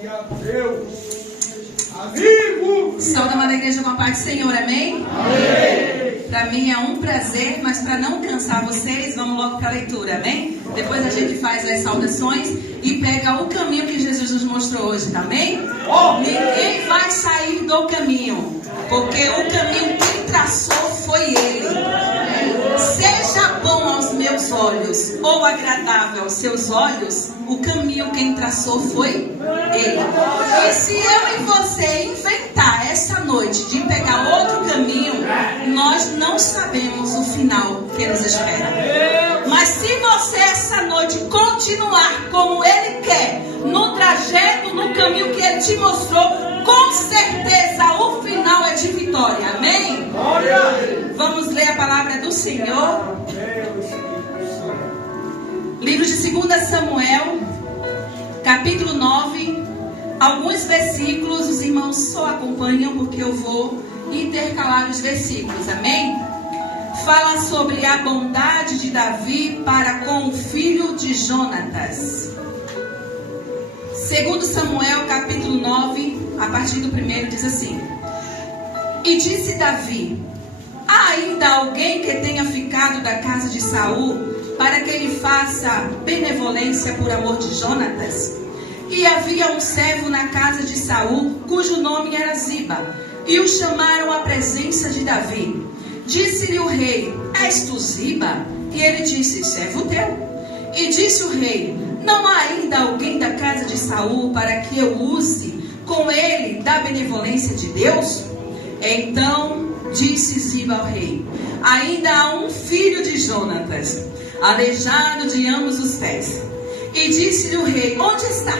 Glória a Deus. Amigo! Saúde da igreja com a paz do Senhor, amém? Amém! Para mim é um prazer, mas para não cansar vocês, vamos logo para a leitura, amém? Depois a gente faz as saudações e pega o caminho que Jesus nos mostrou hoje, amém? Ninguém vai sair do caminho, porque o caminho que traçou foi Ele. Seja bom aos meus olhos ou agradável aos seus olhos, o caminho quem traçou foi Ele. E se eu e você inventar essa noite de pegar outro caminho, nós não sabemos o final que nos espera. Mas se você essa noite continuar como Ele quer, no trajeto, no caminho que Ele te mostrou, com certeza o final é de vitória, amém? Vamos ler a palavra do Senhor. Livro de 2 Samuel, capítulo 9. Alguns versículos, os irmãos só acompanham porque eu vou intercalar os versículos, amém? Fala sobre a bondade de Davi para com o filho de Jonatas. 2 Samuel, capítulo 9, a partir do 1, diz assim: E disse Davi: há ainda alguém que tenha ficado da casa de Saul, para que ele faça benevolência por amor de Jonatas? E havia um servo na casa de Saul, cujo nome era Ziba, e o chamaram à presença de Davi. Disse-lhe o rei: és tu Ziba? E ele disse: servo teu. E disse o rei: não há ainda alguém da casa de Saul para que eu use com ele da benevolência de Deus? Então disse Ziba ao rei: ainda há um filho de Jonatas, aleijado de ambos os pés. E disse-lhe o rei: onde está?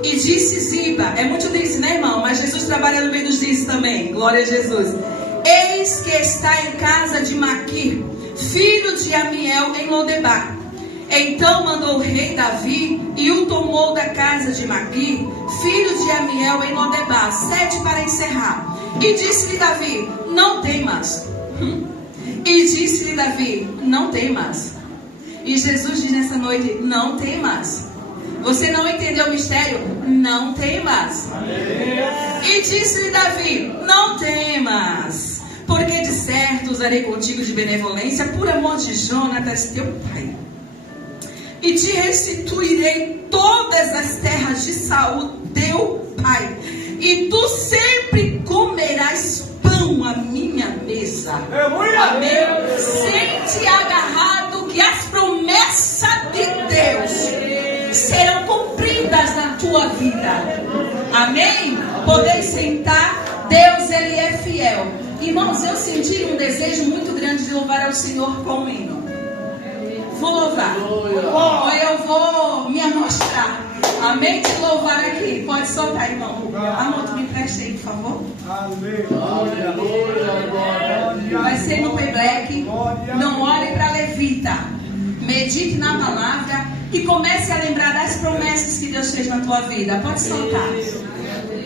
E disse Ziba, é muito disso, né, irmão? Mas Jesus trabalha no meio dos disso também, glória a Jesus. Eis que está em casa de Maquir, filho de Amiel, em Lodebar. Então mandou o rei Davi e o tomou da casa de Maquir, filho de Amiel, em Lodebar, 7 para encerrar. E disse-lhe Davi: não temas. E disse-lhe Davi: não temas. E Jesus diz nessa noite: não temas. Você não entendeu o mistério? Não temas. E disse-lhe Davi: não temas, porque de certo usarei contigo de benevolência por amor de Jonatas teu pai. E te restituirei todas as terras de Saul teu pai, e tu sempre comerás pão à minha mesa. Amém? Sente agarrado que as promessas de Deus serão cumpridas na tua vida. Amém? Podeis sentar. Deus, Ele é fiel. Irmãos, eu senti um desejo muito grande de louvar ao Senhor com o hino. Vou louvar. Ou eu vou me amostrar. Amém? De louvar aqui. Pode soltar, irmão. Amor, tu me empresta aí, por favor. Vai ser no playback. Não olhe para Levita. Medite na palavra e comece a lembrar das promessas que Deus fez na tua vida. Pode soltar.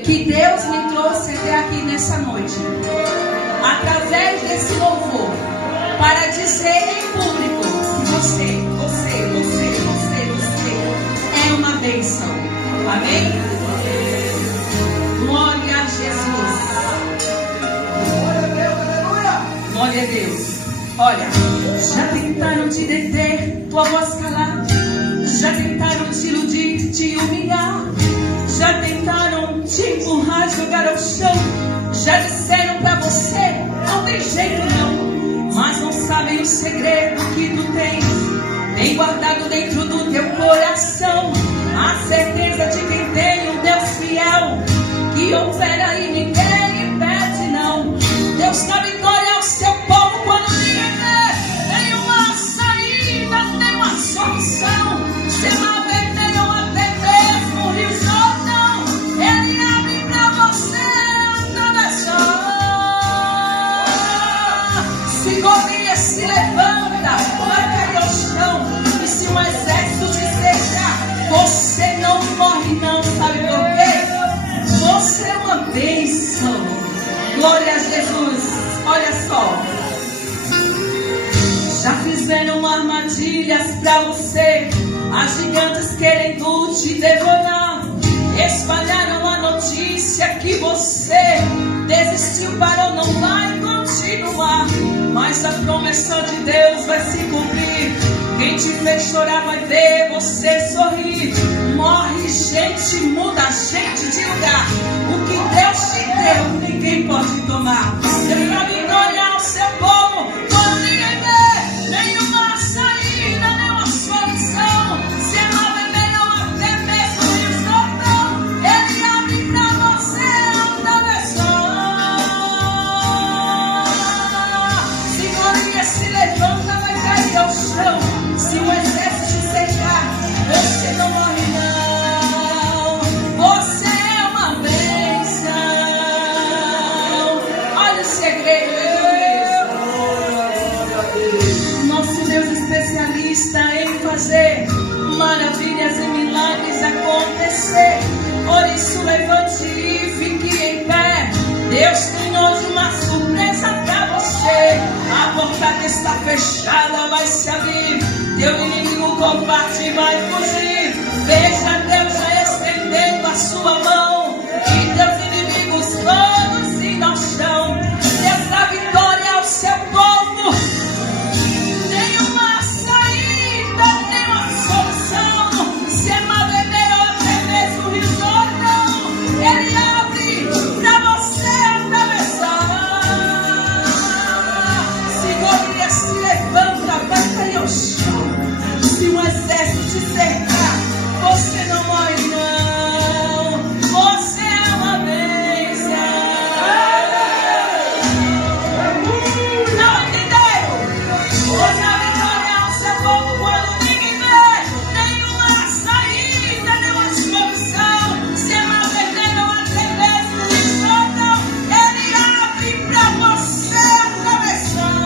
Que Deus me trouxe até aqui nessa noite, através desse louvor, para dizer em público que você é uma bênção. Amém? Glória a Jesus. Glória a Deus. Olha, já tentaram te deter, tua voz calar. Já tentaram te iludir, te humilhar. Já tentaram te empurrar, jogar ao chão. Já disseram pra você: não tem jeito não. Mas não sabem o segredo que tu tens, bem guardado dentro do teu coração. A certeza de quem tem um Deus fiel, que opera e ninguém impede não. Deus dá vitória ao seu povo quando ninguém vê. Tem uma saída, tem uma solução. Se lá vermelho até mesmo o Rio Jordão, Ele abre pra você atravessar. Se Golias se levanta, vai cair ao chão. E se um exército te cercar, você não morre não. Sabe por quê? Você é uma bênção. Glória a Jesus. Olha só. Já fizeram armadilhas pra você, as gigantes querendo te devorar. Espalharam tomar, mas a promessa de Deus vai se cumprir. Quem te fez chorar vai ver você sorrir. Morre gente, muda gente de lugar. O que Deus te deu, ninguém pode tomar. Deu pra vitória ao seu povo, quando ninguém vê nenhuma saída, nenhuma solução. Se é mal beber ou até mesmo escotão, Ele abre pra você outra versão. Se Golias se levanta, vai cair ao chão. Se o exército te cercar, você não morre não. Você é uma bênção. Olha o segredo, nosso Deus especialista em fazer maravilhas e milagres acontecer. Por isso levante e fique em pé. Deus tem hoje uma surpresa pra você. A porta está fechada, vai se abrir. Teu inimigo combate vai fugir. Veja Deus já estendendo a sua mão, e teus inimigos todos indo ao chão. Deus dá vitória ao seu povo. Nenhuma saída, nenhuma solução. Se é mal beber ou até mesmo risotão, Ele abre pra você atravessar. Se Golias se levanta, vai cair ao chão. Se um exército te cercar, você não morre não. Você é uma bênção. Não entenderam? Hoje a vitória ao seu povo, quando ninguém vê nenhuma saída, nenhuma solução. Se é mal beber ou até mesmo escotão, Ele abre pra você atravessar.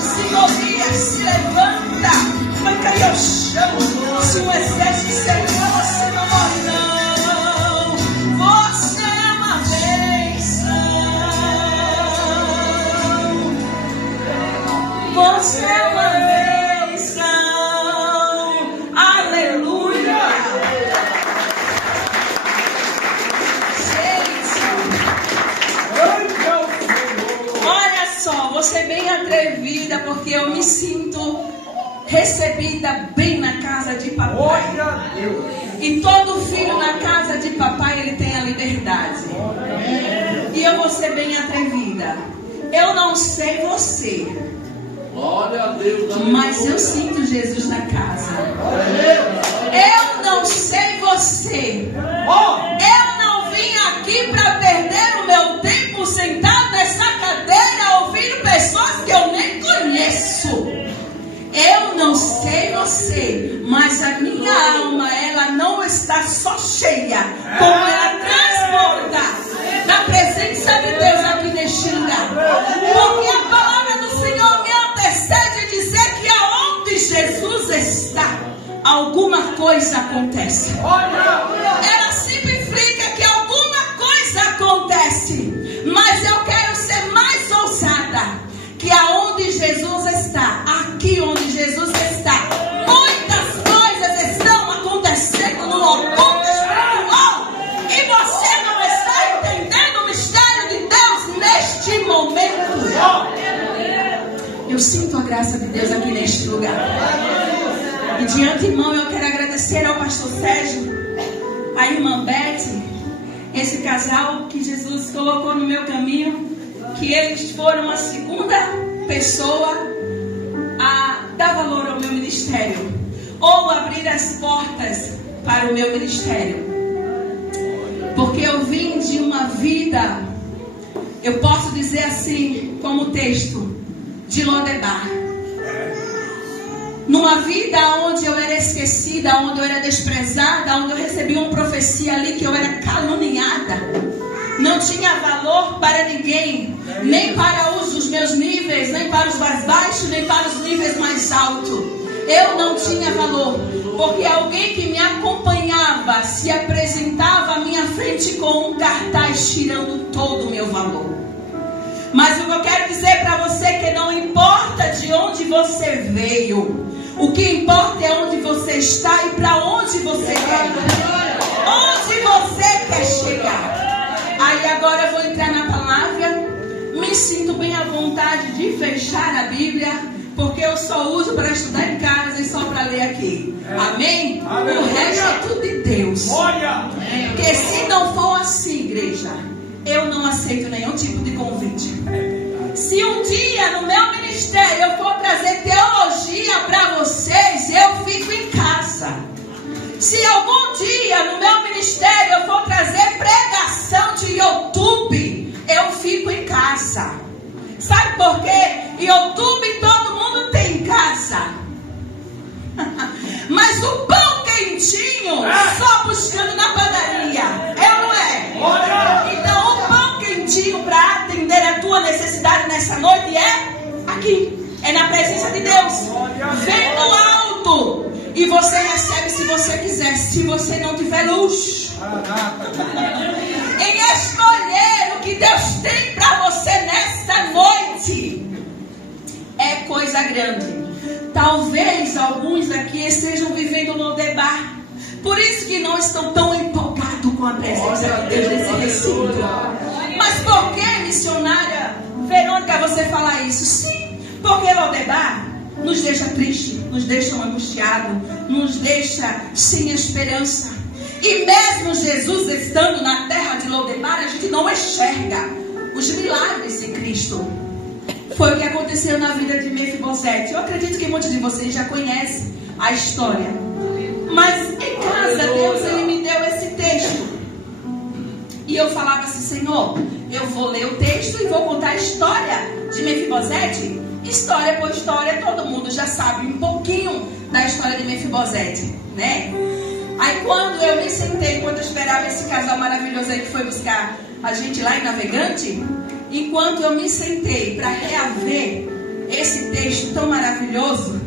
Se Golias se levanta, vai cair ao chão. Se o exército cercar, você não morre não. Você é uma bênção. Você é uma bênção. Aleluia. Olha só, você é bem atrevida, porque eu me sinto recebida bem na casa de papai. Glória a Deus. E todo filho na casa de papai, ele tem a liberdade. E eu vou ser bem atrevida. Eu não sei você, Glória a Deus. mas eu sinto Jesus na casa. Eu não sei você. Eu não vim aqui para perder o meu tempo sentado nessa cadeira ouvindo pessoas que eu nem conheço. Eu não sei você, mas a minha alma, ela não está só cheia, como ela transborda da presença de Deus aqui neste lugar. Porque a palavra do Senhor me antecede a dizer que aonde Jesus está, alguma coisa acontece. Ela simplifica que alguma coisa acontece, mas eu quero ser mais ousada. Que aonde Jesus está, aqui onde Jesus está, muitas coisas estão acontecendo no oculto espiritual. E você não está entendendo o mistério de Deus neste momento. Eu sinto a graça de Deus aqui neste lugar. E de antemão eu quero agradecer ao pastor Sérgio, a irmã Beth, esse casal que Jesus colocou no meu caminho, que eles foram a segunda pessoa a dar valor ao meu ministério, ou abrir as portas para o meu ministério. Porque eu vim de uma vida, eu posso dizer assim, como texto de Lodebar, numa vida onde eu era esquecida, onde eu era desprezada, onde eu recebi uma profecia ali que eu era caluniada. Não tinha valor para ninguém, nem para os meus níveis, nem para os mais baixos, nem para os níveis mais altos. Eu não tinha valor, porque alguém que me acompanhava se apresentava à minha frente com um cartaz tirando todo o meu valor. Mas o que eu quero dizer para você é que não importa de onde você veio, o que importa é onde você está e para onde você quer ir. Onde você quer chegar. Aí agora eu vou entrar na palavra. fechar a Bíblia, porque eu só uso para estudar em casa e só para ler aqui. Amém? O resto é tudo de Deus. Porque se não for assim, igreja, eu não aceito nenhum tipo de convite. Se um dia no meu ministério eu for trazer teologia para vocês, eu fico em casa. Se algum dia no meu ministério eu for trazer pregação de YouTube, eu fico em casa. Sabe por quê? YouTube todo mundo tem em casa. Mas o pão quentinho só buscando na padaria. É ou não é? Então o pão quentinho para atender a tua necessidade nessa noite é aqui. É na presença de Deus. Vem do alto. E você recebe se você quiser. Se você não tiver luxo em escolher o que Deus tem para você nesta noite, é coisa grande. Talvez alguns aqui estejam vivendo no Lodebar. Por isso que não estão tão empolgados com a presença de Deus nesse recinto. Mas por que, missionária Verônica, você fala isso? Sim, porque Lodebar nos deixa triste, nos deixa angustiado, nos deixa sem esperança. E mesmo Jesus estando na terra de Lodebar, a gente não enxerga os milagres de Cristo. Foi o que aconteceu na vida de Mefibosete. Eu acredito que muitos de vocês já conhecem a história. Mas em casa, Deus ele me deu esse texto. E eu falava assim, Senhor, eu vou ler o texto e vou contar a história de Mefibosete. História por história, todo mundo já sabe um pouquinho da história de Mefibosete, né? Aí quando eu me sentei, quando eu esperava esse casal maravilhoso aí que foi buscar a gente lá em Navegante, enquanto eu me sentei para reaver esse texto tão maravilhoso,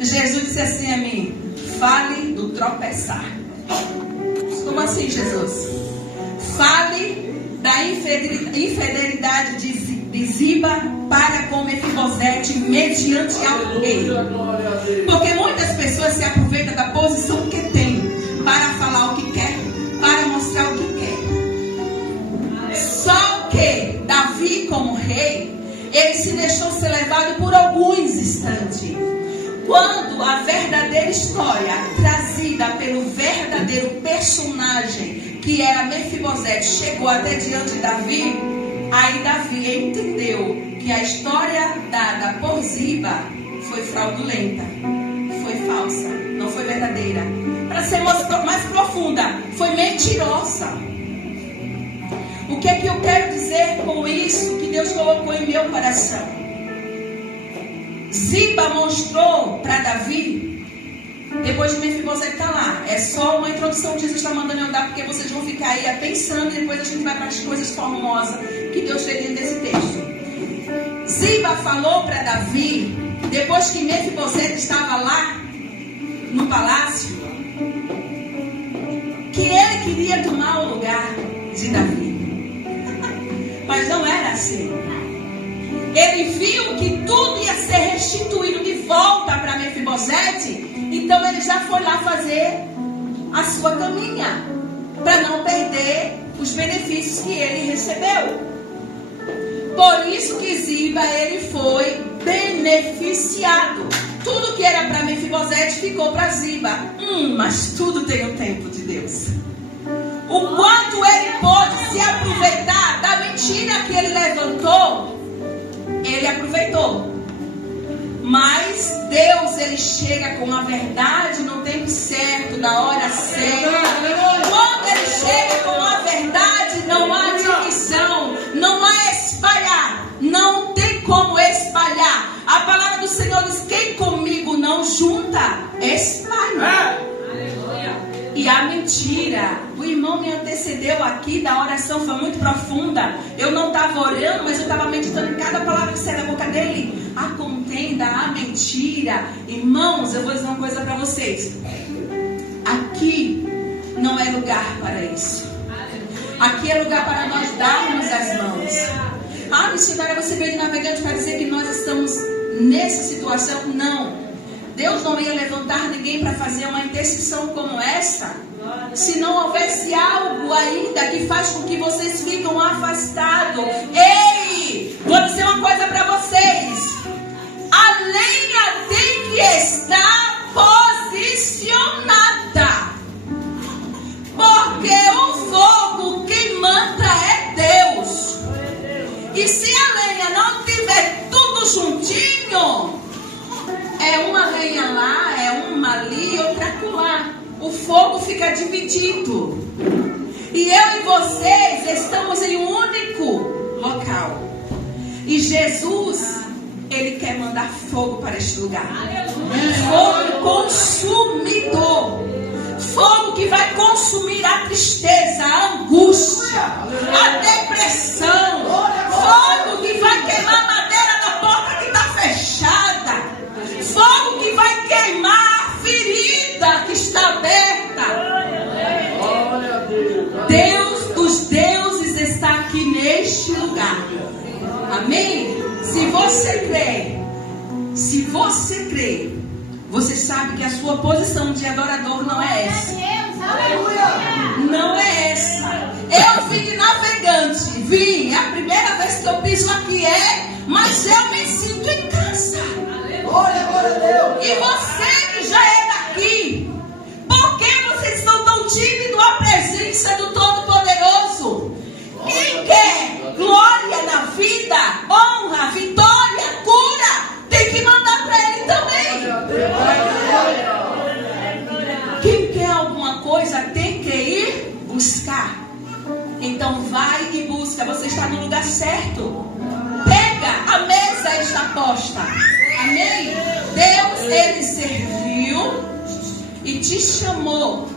Jesus disse assim a mim, fale do tropeçar. Como assim, Jesus? Fale da infidelidade de Ziba para com Mefibosete mediante ao rei. Porque muitas pessoas se aproveitam da posição que tem para falar o que quer, para mostrar o que quer. Só que Davi, como rei, ele se deixou ser levado por alguns instantes. Quando a verdadeira história trazida pelo verdadeiro personagem que era Mefibosete chegou até diante de Davi, aí Davi entendeu que a história dada por Ziba foi fraudulenta, foi falsa, não foi verdadeira. Para ser mais profunda, foi mentirosa. O que é que eu quero dizer com isso que Deus colocou em meu coração? Ziba mostrou para Davi, depois de Mefibosete estar lá. É só uma introdução que Jesus está mandando eu dar, porque vocês vão ficar aí pensando e depois a gente vai para as coisas formosas que Deus fez dentro desse texto. Ziba falou para Davi, depois que Mefibosete estava lá no palácio, que ele queria tomar o lugar de Davi. Mas não era assim. Ele viu que tudo ia ser restituído de volta para Mefibosete, então ele já foi lá fazer a sua caminha, para não perder os benefícios que ele recebeu. Por isso que Ziba, ele foi beneficiado. Tudo que era para Mefibosete ficou para Ziba. Mas tudo tem o tempo de Deus. O quanto ele pôde se aproveitar da mentira que ele levantou, ele aproveitou. Mas Deus, ele chega com a verdade no tempo certo, na hora certa. Quando ele chega com a verdade, não há divisão, não há espalhar, não tem como espalhar. A palavra do Senhor diz, quem comigo não junta, espalha. E a mentira, o irmão me antecedeu aqui da oração, foi muito profunda. Eu não estava orando, mas eu estava meditando em cada palavra que sai da boca dele. A contenda, a mentira. Irmãos, eu vou dizer uma coisa para vocês. Aqui não é lugar para isso. Aqui é lugar para nós darmos as mãos. Missionária, você veio de Navegante para dizer que nós estamos nessa situação? Não. Deus não ia levantar ninguém para fazer uma intercessão como essa, se não houvesse algo ainda que faz com que vocês ficam afastados. Ei, Vou dizer uma coisa para vocês. A lenha tem que estar posicionada. Porque o fogo quem manda é Deus. E se a lenha não tiver tudo juntinho, é uma lenha lá, é uma ali e outra acolá. O fogo fica dividido. E eu e vocês estamos em um único local. E Jesus, Ele quer mandar fogo para este lugar. Fogo consumidor. Fogo que vai consumir a tristeza, a angústia, a depressão. Fogo que vai queimar a madeira da porta que está fechada. Fogo que vai queimar a ferida que está aberta. Deus dos deuses está aqui neste lugar. Amém? Se você crê, você sabe que a sua posição de adorador não é essa. Não é essa. Eu vim navegante, é a primeira vez que eu piso aqui, mas eu me sinto em casa. E você que já é daqui, por que vocês estão tão tímidos à presença do Todo-Poderoso? Quem quer glória na vida, honra, vitória, cura, tem que mandar para Ele também. Quem quer alguma coisa tem que ir buscar. Então vai e busca. Você está no lugar certo. Pega, a mesa está posta. Amém? Deus, Ele serviu e te chamou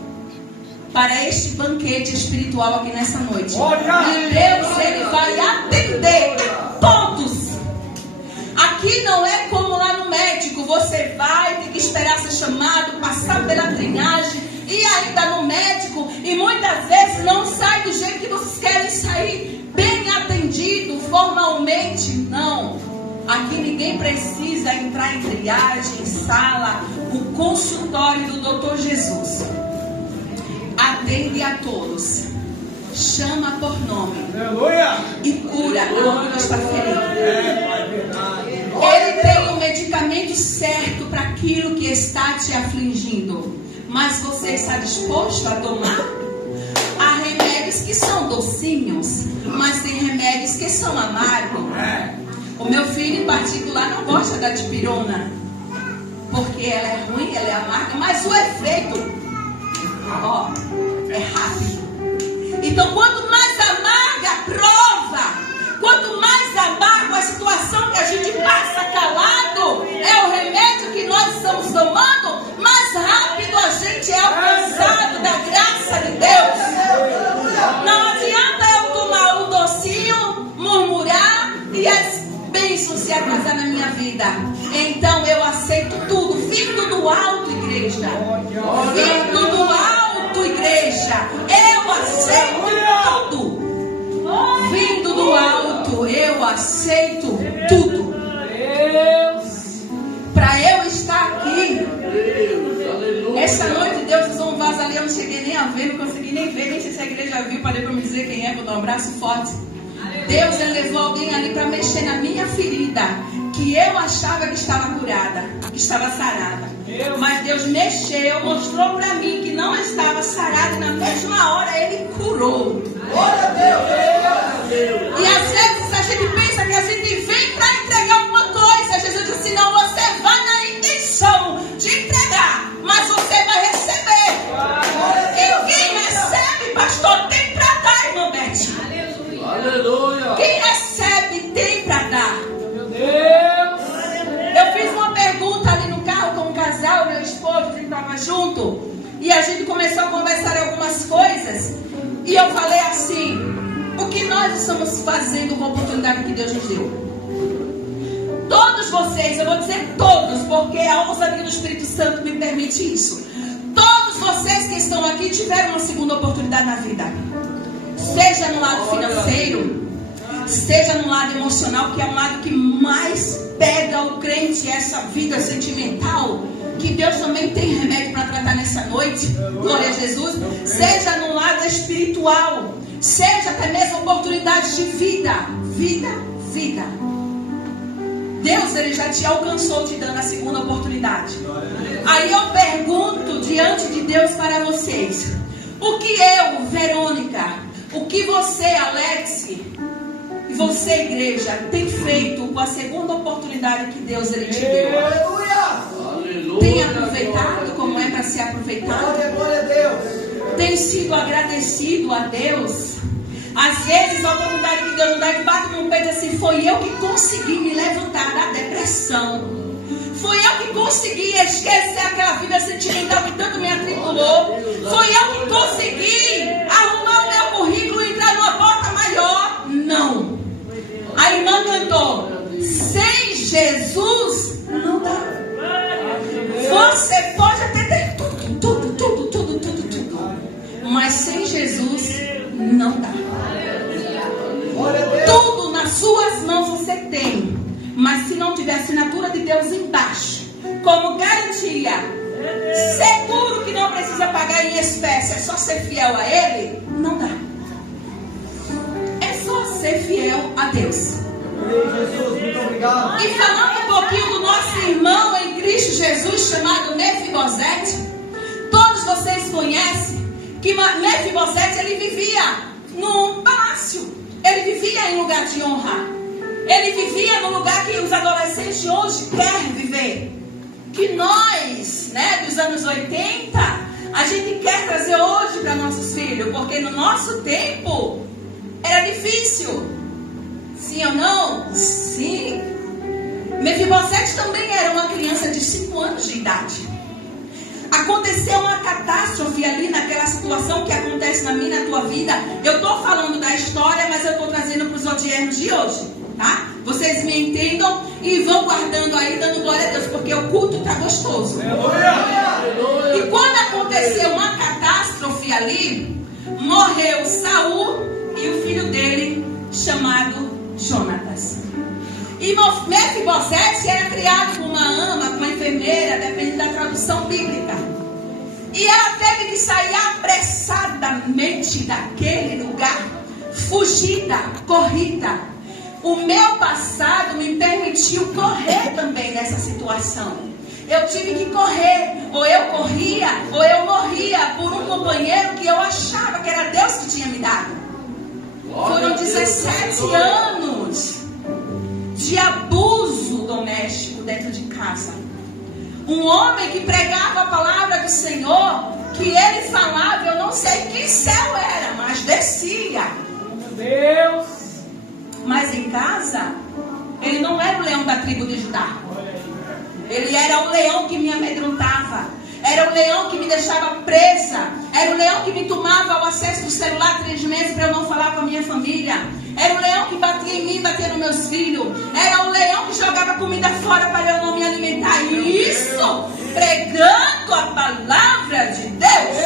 para este banquete espiritual aqui nessa noite. E Deus, Ele vai atender todos. Aqui não é como lá no médico. Você vai ter que esperar ser chamado, passar pela triagem, ir ainda no médico, e muitas vezes não sai do jeito que vocês querem sair, bem atendido, formalmente. Não. Aqui ninguém precisa entrar em triagem, sala, o consultório do Doutor Jesus. Atende a todos, chama por nome e cura aonde está ferido. Ele tem o medicamento certo para aquilo que está te afligindo, mas você está disposto a tomar? Há remédios que são docinhos, mas tem remédios que são amargos. O meu filho em particular não gosta da dipirona, porque ela é ruim, ela é amarga, mas o efeito é rápido. Então, quanto mais amarga a prova, quanto mais amargo a situação que a gente passa calado, é o remédio que nós estamos tomando, mais rápido a gente é alcançado da graça de Deus. Não adianta eu tomar um docinho, murmurar e as bênçãos se atrasar na minha vida. Então eu aceito tudo, vindo do alto, igreja. Vindo do alto, igreja. Eu aceito tudo. Vindo do alto, eu aceito tudo. Para eu estar aqui, essa noite Deus usou um vaso ali, eu não cheguei nem a ver, não consegui nem ver, nem sei se a igreja viu, para me dizer quem é, vou dar um abraço forte. Deus, Ele levou alguém ali para mexer na minha ferida, que eu achava que estava curada, que estava sarada. Mas Deus mexeu, mostrou para mim que não estava sarada, e na mesma hora Ele curou. E às vezes a gente pensa que a gente vem para entregar alguma coisa. Jesus disse: não, você vai na intenção de entregar, mas você vai receber. E quem recebe, pastor, tem para dar, irmã Beth. Aleluia. Quem recebe tem para dar. Eu fiz uma pergunta ali no carro com um casal, meu esposo, que estava junto, e a gente começou a conversar algumas coisas, e eu falei assim: o que nós estamos fazendo com a oportunidade que Deus nos deu? Todos vocês, eu vou dizer todos, porque a ousadia do Espírito Santo me permite isso. Todos vocês que estão aqui tiveram uma segunda oportunidade na vida. Seja no lado financeiro, seja no lado emocional, que é um lado que mais pega o crente, essa vida sentimental, que Deus também tem remédio para tratar nessa noite. Glória a Jesus. Seja no lado espiritual, seja até mesmo oportunidades de vida. vida. Deus, ele já te alcançou te dando a segunda oportunidade. Aí eu pergunto diante de Deus para vocês: o que eu, Verônica, o que você, Alex, e você, igreja, tem feito com a segunda oportunidade que Deus ele te deu? Aleluia. Tem aproveitado como é para ser aproveitado? Glória a Deus. Tem sido agradecido a Deus? Às vezes a oportunidade que Deus nos dá, ele bate no peito assim: foi eu que consegui me levantar da depressão. Foi eu que consegui esquecer aquela vida sentimental que tanto me atribulou. Foi eu que consegui arrumar o meu currículo e entrar numa porta maior. Não. A irmã cantou: sem Jesus não dá. Você pode até ter tudo. Mas sem Jesus não dá. Tudo nas suas mãos você tem. Mas se não tiver a assinatura de Deus embaixo, como garantia, seguro que não precisa pagar em espécie, é só ser fiel a Ele, não dá. É só ser fiel a Deus. Jesus, muito obrigado. E falando um pouquinho do nosso irmão em Cristo Jesus, chamado Mefibosete, todos vocês conhecem que Mefibosete, ele vivia num palácio. Ele vivia em lugar de honra. Ele vivia no lugar que os adolescentes de hoje querem viver. Que nós, dos anos 80, a gente quer trazer hoje para nossos filhos. Porque no nosso tempo era difícil. Sim ou não? Sim. Mefibosete também era uma criança de 5 anos de idade. Aconteceu uma catástrofe ali naquela situação que acontece na minha e na tua vida. Eu estou falando da história, mas eu estou trazendo para os odiernos de hoje. Tá? Vocês me entendam e vão guardando aí, dando glória a Deus, porque o culto está gostoso. E quando aconteceu uma catástrofe ali, morreu Saul e o filho dele, chamado Jonatas. E Mefibosete era criado por uma ama, por uma enfermeira, dependendo da tradução bíblica. E ela teve que sair apressadamente daquele lugar, fugida, corrida. O meu passado me permitiu correr também nessa situação. Eu tive que correr, ou eu corria, ou eu morria por um companheiro que eu achava que era Deus que tinha me dado. Foram 17 anos de abuso doméstico dentro de casa. Um homem que pregava a palavra do Senhor, que ele falava, eu não sei que céu era, mas descia. Meu Deus. Mas em casa, ele não era o leão da tribo de Judá. Ele era o leão que me amedrontava. Era o leão que me deixava presa. Era o leão que me tomava o acesso do celular 3 meses para eu não falar com a minha família. Era o leão que batia em mim, batia nos meus filhos. Era o leão que jogava comida fora para eu não me alimentar. E isso pregando a palavra de Deus.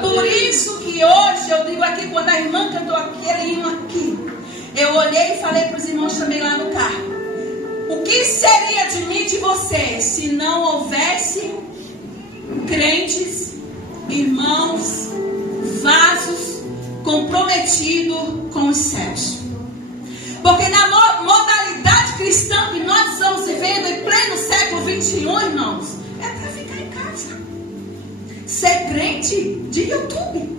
Por isso que hoje eu digo aqui, quando a irmã cantou aquele hino aqui, eu olhei e falei para os irmãos também lá no carro: o que seria de mim e de você se não houvesse crentes, irmãos, vasos comprometidos com os céus? Porque na modalidade cristã que nós estamos vivendo em pleno século 21, irmãos, é para ficar em casa. Ser crente de YouTube,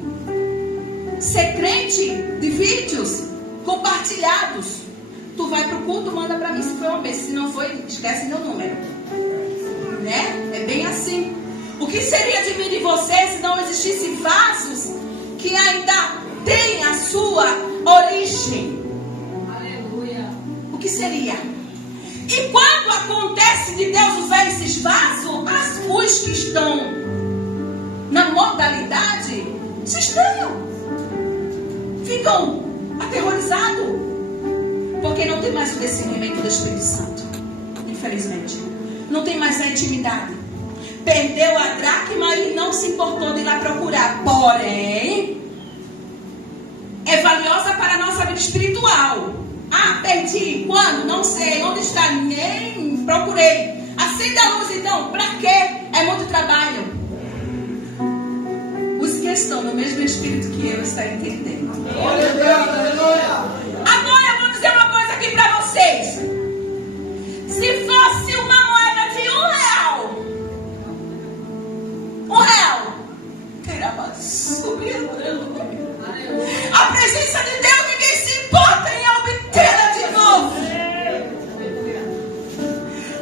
ser crente de vídeos compartilhados. Tu vai pro culto, manda para mim se foi uma vez. Se não foi, esquece meu número. Né? É bem assim. O que seria de mim e de você se não existisse vasos que ainda têm a sua origem? Aleluia. O que seria? E quando acontece de Deus usar esses vasos, os que estão na modalidade se estranham, ficam aterrorizados, porque não tem mais o discernimento do Espírito Santo. Infelizmente não tem mais a intimidade. Perdeu a dracma e não se importou de ir lá procurar. Porém, é valiosa para a nossa vida espiritual. Ah, perdi. Quando? Não sei. Onde está? Nem procurei. Acenda a luz então. Para quê? É muito trabalho. Os que estão no mesmo espírito que eu estão entendendo. Glória a Deus, aleluia. Agora eu vou subindo. A presença de Deus, ninguém se importa em obtê-la de novo.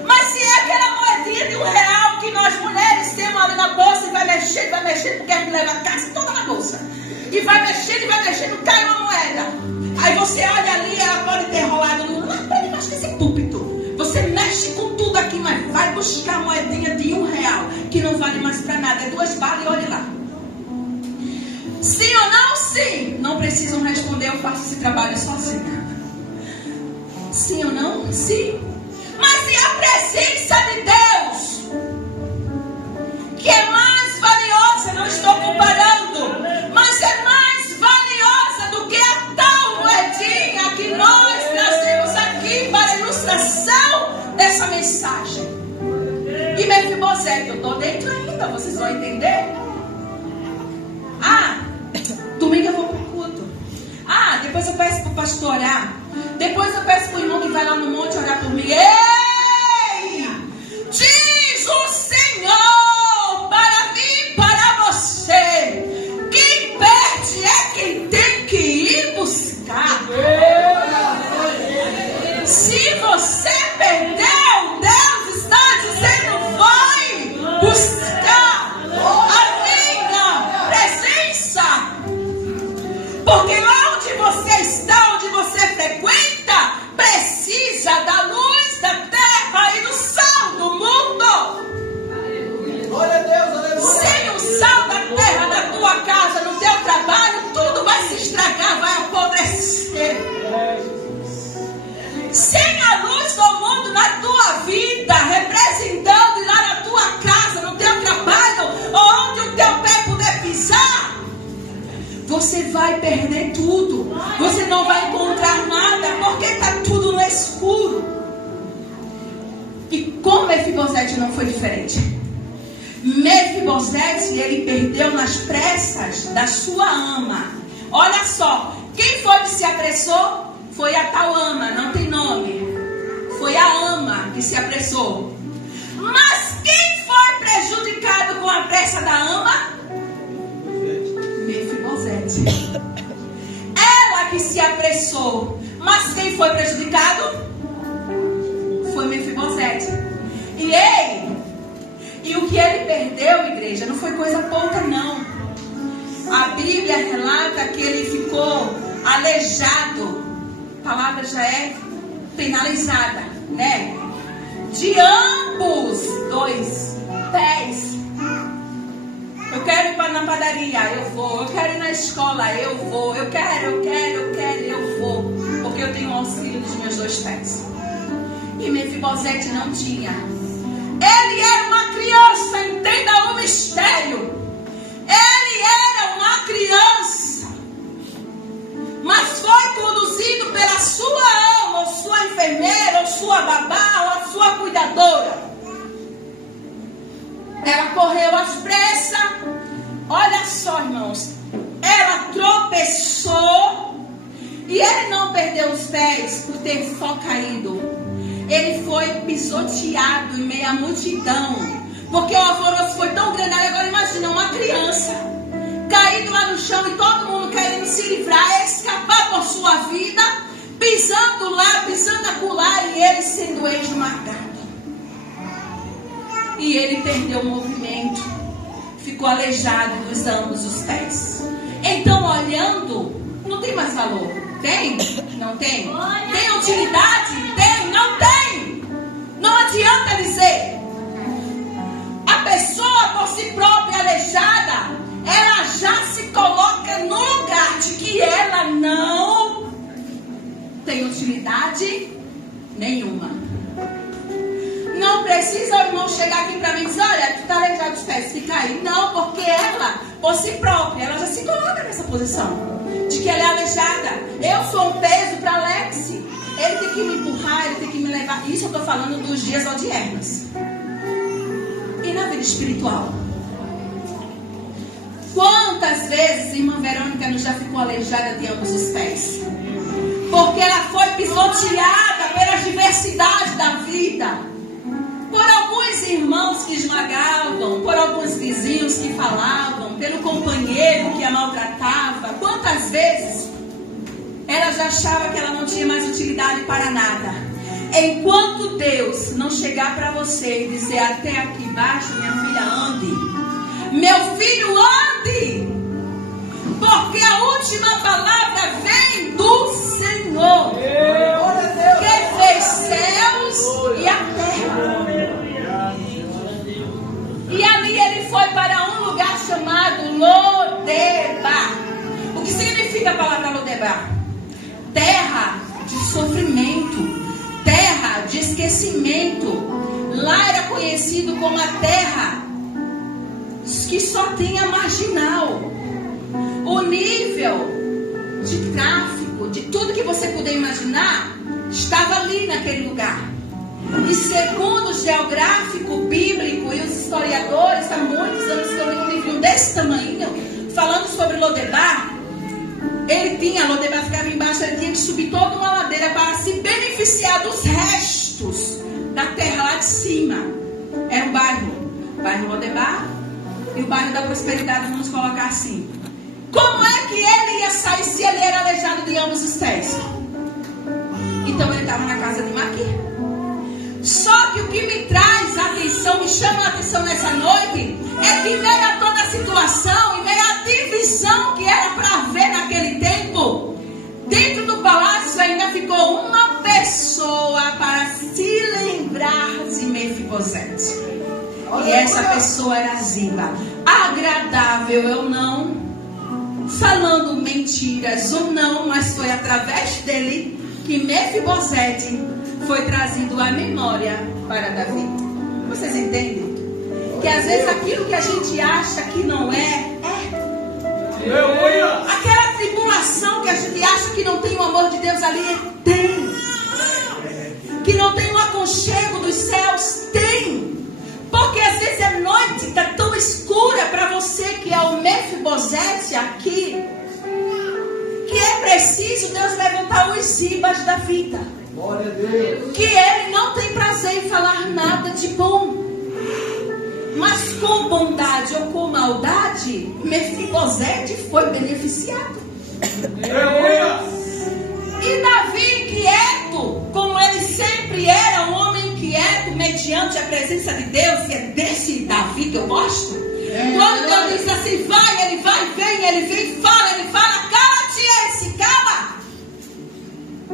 Mas se é aquela moedinha de R$1 que nós mulheres temos ali na bolsa e vai mexendo, porque a gente leva a casa toda na bolsa. E vai mexendo, cai uma moeda. Aí você olha ali, ela pode ter rolado acho que esse púlpito. Você mexe com tudo aqui, mas vai buscar a moedinha de R$1, que não vale mais para nada. É 2 balas e olhe lá. Sim ou não? Sim. Não precisam responder, eu faço esse trabalho sozinha. Sim ou não? Sim. Mas e a presença de Deus? Que é mais valiosa, não estou comparando, mas é mais valiosa do que a tal moedinha que nós trazemos aqui para a ilustração dessa mensagem. E Mefibosete, eu estou dentro ainda, vocês vão entender? Domingo eu vou para o culto. Depois eu peço para o pastor orar. Depois eu peço para o irmão que vai lá no monte orar por mim. Ei! Diz o Senhor para mim e para você: quem perde é quem tem que ir buscar. Se você perdeu, Deus está dizendo: vai buscar a minha presença. Porque lá onde você está, onde você frequenta, precisa da luz da terra e do sal do mundo. Glória a Deus, aleluia. Sem o sal da terra na tua casa, no teu trabalho, tudo vai se estragar, vai apodrecer. Sem a luz do mundo na tua vida, representando lá na tua casa, no teu trabalho, onde o teu pé puder pisar, você vai perder tudo. Você não vai encontrar nada, porque está tudo no escuro. E com Mefibosete não foi diferente. Mefibosete, ele perdeu nas pressas da sua ama. Olha só, quem foi que se apressou? Foi a tal ama, não tem nome. Foi a ama que se apressou. Mas quem foi prejudicado com a pressa da ama? Mefibosete. Ela que se apressou. Mas quem foi prejudicado? Foi Mefibosete. E o que ele perdeu, igreja, não foi coisa pouca, não. A Bíblia relata que ele ficou aleijado. A palavra já é penalizada, né? De ambos 2 pés. Eu quero ir na padaria, eu vou. Eu quero ir na escola, eu vou. Eu quero, eu vou. Porque eu tenho o auxílio dos meus 2 pés. E Mefibosete não tinha. Ele era uma criança, entenda o mistério. Ele era uma criança, mas foi conduzido pela sua alma, ou sua enfermeira, ou sua babá, ou a sua cuidadora. Ela correu às pressas. Olha só, irmãos. Ela tropeçou. E ele não perdeu os pés por ter só caído. Ele foi pisoteado em meio à multidão. Porque o alvoroço foi tão grande. Agora imagina uma criança caído lá no chão e todo mundo querendo se livrar, escapar por sua vida, pisando lá, pisando acolá, e ele sendo esmagado. E ele perdeu o movimento, ficou aleijado dos ambos os pés. Então, olhando, não tem mais valor. Tem? Não tem? Tem utilidade? Tem? Não tem? Não adianta dizer. A pessoa por si própria aleijada, ela já se coloca no lugar de que ela não tem utilidade nenhuma. Não precisa o irmão chegar aqui para mim e dizer: olha, tu está aleijado dos pés, fica aí. Não, porque ela, por si própria, ela já se coloca nessa posição de que ela é aleijada. Eu sou um peso para Alex. Ele tem que me empurrar, ele tem que me levar. Isso eu estou falando dos dias odiernos. E na vida espiritual? Quantas vezes, irmã Verônica, já ficou aleijada de ambos os pés? Porque ela foi pisoteada pelas diversidades da vida. Por alguns irmãos que esmagavam, por alguns vizinhos que falavam, pelo companheiro a maltratava, quantas vezes ela já achava que ela não tinha mais utilidade para nada. Enquanto Deus não chegar para você e dizer: até aqui embaixo, minha filha, ande. Meu filho, ande. Porque a última palavra vem do Senhor, que fez céus e a terra. E ali ele foi para um lugar chamado Lodebar. O que significa a palavra Lodebar? Terra de sofrimento, terra de esquecimento. Lá era conhecido como a terra que só tinha marginal. O nível de tráfico, de tudo que você puder imaginar, estava ali naquele lugar. E segundo o geográfico bíblico e os historiadores, há muitos anos que eu li um livro desse tamanho, falando sobre Lodebar, Lodebar ficava embaixo, ele tinha que subir toda uma ladeira para se beneficiar dos restos da terra lá de cima. Era o bairro Lodebar e o bairro da prosperidade, vamos colocar assim. Como é que ele ia sair se ele era aleijado de ambos os pés? Então ele estava na casa de Maquir. Só que o que me traz atenção, me chama a atenção nessa noite, é que em meio a toda a situação, em meio à divisão que era para haver naquele tempo, dentro do palácio ainda ficou uma pessoa para se lembrar de Mefibosete. E essa pessoa era Ziba. Agradável eu não, falando mentiras ou não, mas foi através dele que Mefibosete foi trazido à memória para Davi. Vocês entendem? Que às vezes aquilo que a gente acha que não é. Aquela tribulação que a gente acha que não tem o amor de Deus ali, tem. Que não tem o aconchego dos céus, tem. Porque às vezes a noite está tão escura para você que é o Mefibosete aqui, que é preciso Deus levantar os Zibas da vida. Glória a Deus. Que ele não tem prazer em falar nada de bom, mas com bondade ou com maldade, Mefibosete foi beneficiado. E Davi, quieto, como ele sempre era, um homem quieto, mediante a presença de Deus, que é desse Davi que eu gosto. Quando Deus diz assim, vai, ele vem, fala, cala-te esse, cala.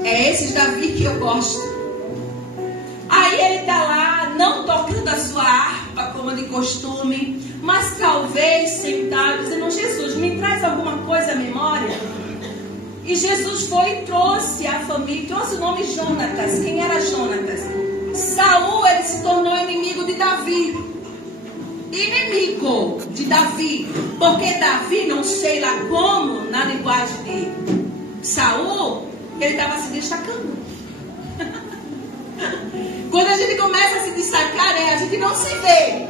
É esse Davi que eu gosto. Aí ele está lá, não tocando a sua harpa como de costume, mas talvez sentado, dizendo: Jesus, me traz alguma coisa à memória. E Jesus foi e trouxe a família, trouxe o nome Jonatas. Quem era Jonatas? Saul, ele se tornou inimigo de Davi. Inimigo de Davi. Porque Davi, não sei lá como, na linguagem de Saul, ele estava se destacando. Quando a gente começa a se destacar, a gente não se vê.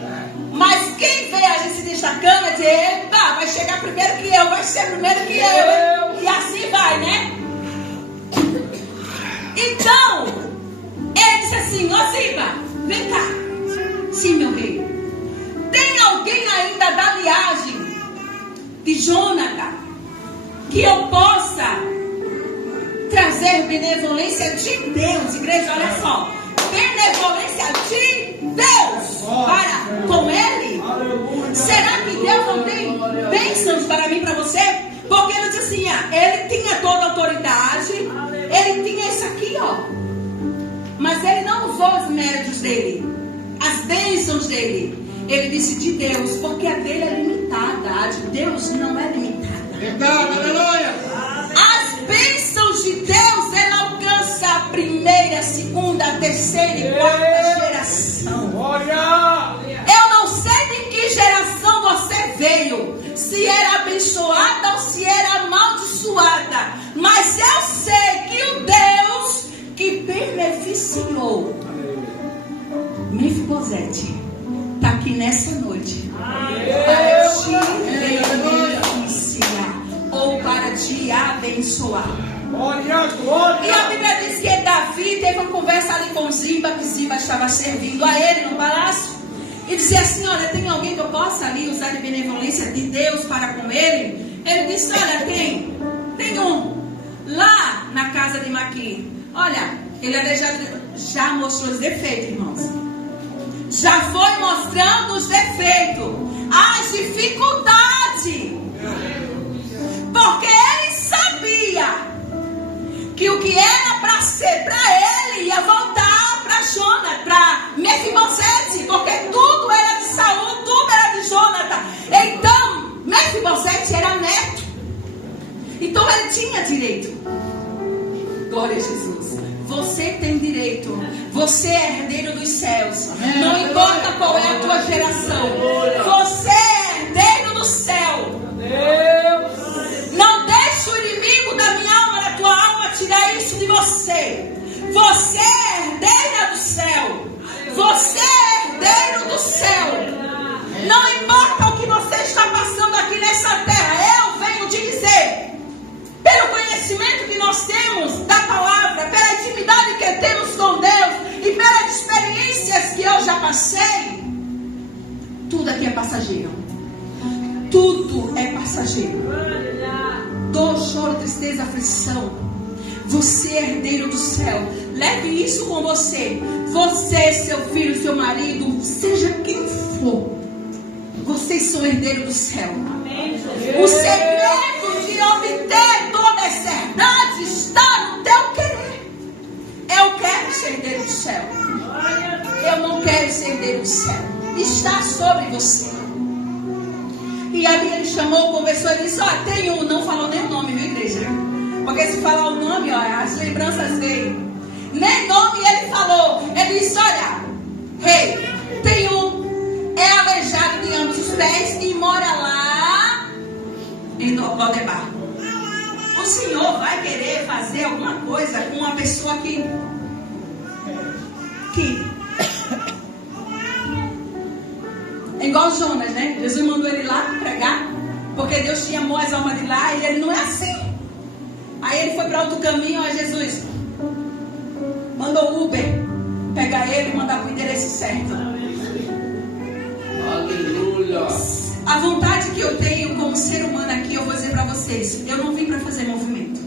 Mas quem vê a gente se destacando, é dizer: epa, vai chegar primeiro que eu, vai ser primeiro que eu. E assim vai, né? Então, ele disse assim: ó Ziba, vem cá. Sim, meu rei. Tem alguém ainda da linhagem de Jonathan que eu possa trazer benevolência de Deus? Igreja, olha só. Benevolência de Deus para com ele? Será que Deus não tem bênçãos para mim, para você? Porque ele disse assim: ele tinha toda a autoridade, ele tinha isso aqui, ó. Mas ele não usou os méritos dele, as bênçãos dele. Ele disse de Deus, porque a dele é limitada, a de Deus não é limitada. Verdade, aleluia. As bênçãos de Deus, ela alcança a primeira, segunda, terceira e quarta geração. Eu não sei de que geração você veio, se era abençoada ou se era amaldiçoada, mas eu sei que o Deus que beneficiou Mefibosete está aqui nessa noite para te beneficiar ou para te abençoar. E a Bíblia diz que Davi teve uma conversa ali com Ziba, que Ziba estava servindo a ele no palácio, e dizia assim: olha, tem alguém que eu possa ali usar de benevolência de Deus para com ele? Ele disse: olha, tem um lá na casa de Maqui. Olha, ele já mostrou os defeitos, irmãos. Já foi mostrando os defeitos, as dificuldades. Porque ele sabia que o que era para ser para ele ia voltar para Jonas, para Mefibosete, porque tudo era de Saul, tudo era de Jonathan. Então, Mefibosete era neto. Então ele tinha direito. Glória a Jesus. Você tem direito. Você é herdeiro dos céus. Não importa qual é a tua geração. Você é herdeiro do céu. Não deixe o inimigo da minha alma, da tua alma, tirar isso de você. Você é herdeira do céu. Você é herdeiro do céu. Não importa o que você está passando aqui nessa terra. Eu venho te dizer, pelo conhecimento que nós temos da palavra, pela intimidade que temos com Deus e pelas experiências que eu já passei, tudo aqui é passageiro. Tudo é passageiro. Dor, choro, tristeza, aflição. Você é herdeiro do céu. Leve isso com você. Você, seu filho, seu marido, seja quem for, vocês são herdeiros do céu. O segredo de obter toda essa herdade está no teu querer. Eu quero ser herdeiro do céu. Eu não quero ser herdeiro do céu. Está sobre você. E ali ele chamou, conversou e disse: ó, tem um, não falou nem o nome, viu, igreja? Porque se falar o nome, ó, as lembranças veio. Nem nome ele falou. Ele disse: olha, rei, tem um, é aleijado de ambos os pés e mora lá em Lodebar. O Senhor vai querer fazer alguma coisa com uma pessoa que é igual Jonas, né? Jesus mandou ele lá pregar, porque Deus tinha amor as almas de lá, e ele não é assim. Aí ele foi para outro caminho, aí Jesus mandou o Uber pegar ele e mandar para o endereço certo. Aleluia. A vontade que eu tenho como ser humano aqui, eu vou dizer para vocês, eu não vim para fazer movimento.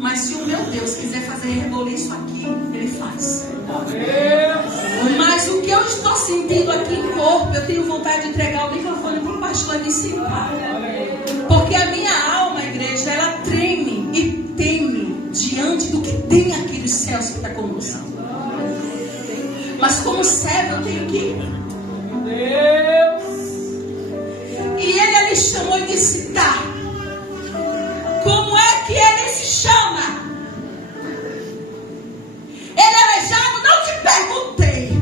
Mas se o meu Deus quiser fazer reboliço aqui, Ele faz. Mas o que eu estou sentindo aqui em corpo, eu tenho vontade de entregar o microfone para o pastor me ensinar. Porque a minha alma, igreja, ela treme e teme diante do que tem aqui nos céus que está conosco. Mas como servo eu tenho que ir. E ele ali chamou e disse: tá, como é que ele se chama? Ele é aleijado? Não te perguntei.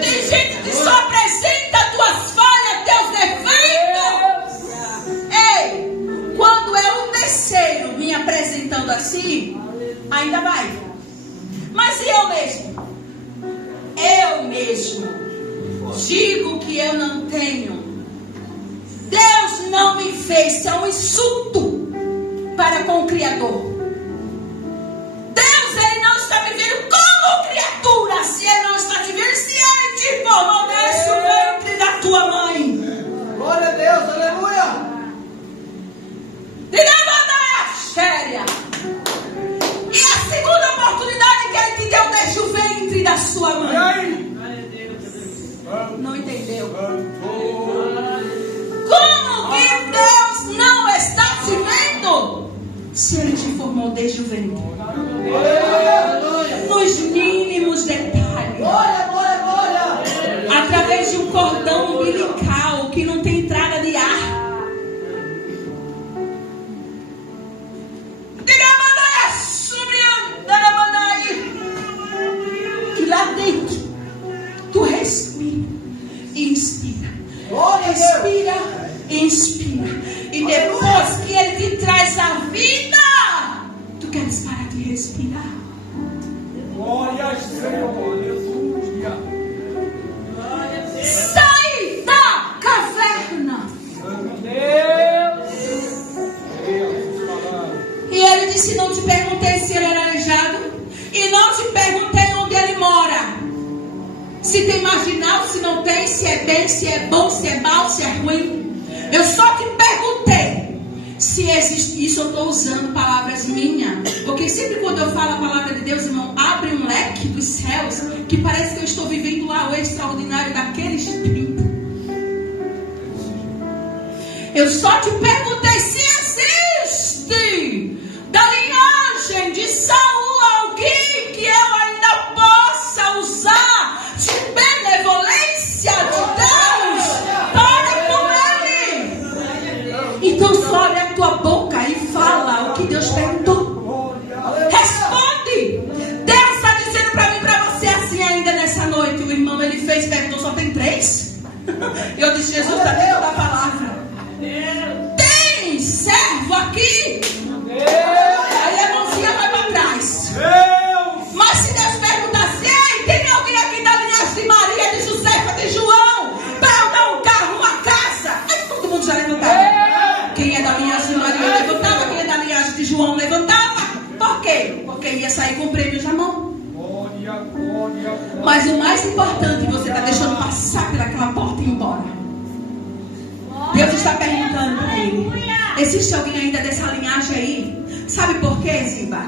Tem gente que só apresenta tuas falhas, teus defeitos. Ei, quando é o terceiro me apresentando assim, ainda vai. Mas e eu mesmo? Eu mesmo digo que eu não tenho. Deus não me fez, isso é um insulto para com o Criador. Deus, Ele não está me vendo como criatura. Se Ele não está te vendo, se Ele te formou desde o ventre da tua mãe. Glória a Deus, aleluia. E a segunda oportunidade que Ele te deu desde o ventre da sua mãe. Não entendeu? Como que Deus não está te vendo? Se Ele te formou desde o ventre. Nos mínimos detalhes. Através de um cordão umbilical que não tem entrada de ar. E lá dentro tu respira e inspira. Respira e inspira. E depois que Ele te traz a vida, tu queres parar de respirar. Glória a Deus. Sai da caverna. E Ele disse: não te perguntei se ele era aleijado, e não te perguntei onde ele mora, se tem marginal, se não tem, se é bem sei se é bom, se é mal, se é ruim. Eu só te perguntei se existe. Isso eu estou usando palavras minhas. Porque sempre quando eu falo a palavra de Deus, irmão, abre um leque dos céus que parece que eu estou vivendo lá o extraordinário daqueles tempos. Eu só te perguntei se existe da linhagem de Saul alguém que eu ainda possa usar de benevolência de Deus para com ele. Então só abre a tua boca e fala o que Deus perguntou. Responde. Deus está dizendo para mim, para você assim ainda nessa noite. O irmão ele fez, perguntou, só tem 3? Eu disse, Jesus está dentro da palavra. Tem servo aqui? Aí a mãozinha vai para trás. Mas se Deus perguntasse, ei, tem alguém aqui da linhagem de Maria, de Josefa, de João, para eu dar um carro, uma casa? Aí todo mundo já levantava. Quem é da linhagem de Maria levantava, quem é da linhagem de João levantava. Por quê? Porque ia sair com prêmios na mão. Mas o mais importante, você está deixando passar pelaquela porta e ir embora. Deus está perguntando para ele: existe alguém ainda dessa linhagem aí? Sabe por quê, Ziba?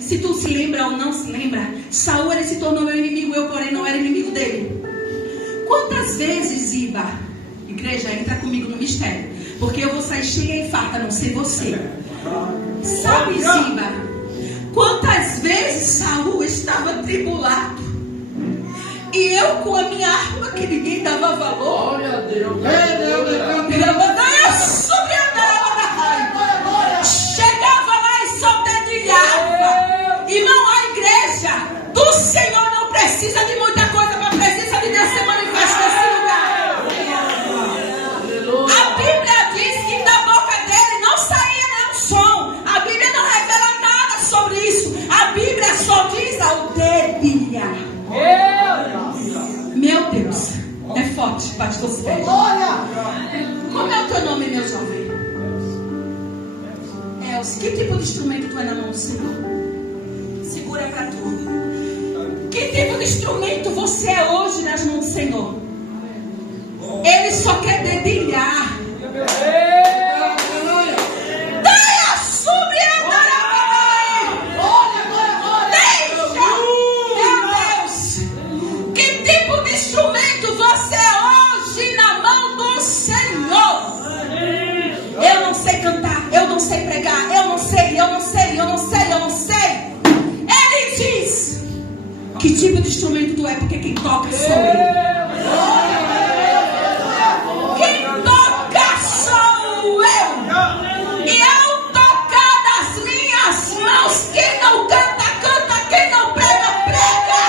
Se tu se lembra ou não se lembra, Saul ele se tornou meu inimigo, eu porém não era inimigo dele. Quantas vezes, Ziba, igreja, entra comigo no mistério, porque eu vou sair cheia e farta, não sei você. Sabe, Ziba, quantas vezes Saul estava tribulado e eu com a minha arma que ninguém dava valor? Glória a Deus. Chegava lá e só dedilhava. Irmão, a igreja do Senhor não precisa de muita coisa, mas precisa de Deus se manifestar nesse lugar. A Bíblia diz que da boca dele não saía nenhum som. A Bíblia não revela nada sobre isso. A Bíblia só diz ao dedilhar. Meu Deus, é forte, pastor Sérgio. Como é o teu nome, meu jovem? Elcio. Que tipo de instrumento tu é na mão do Senhor? Segura pra tu. Que tipo de instrumento você é hoje nas mãos do Senhor? Ele só quer dedilhar. Daia sobre a instrumento você hoje na mão do Senhor. Eu não sei cantar, eu não sei pregar, eu não sei. Ele diz: que tipo de instrumento tu é? Porque quem toca sou eu. Quem toca sou eu. E ao tocar das minhas mãos, quem não canta, canta, quem não prega, prega.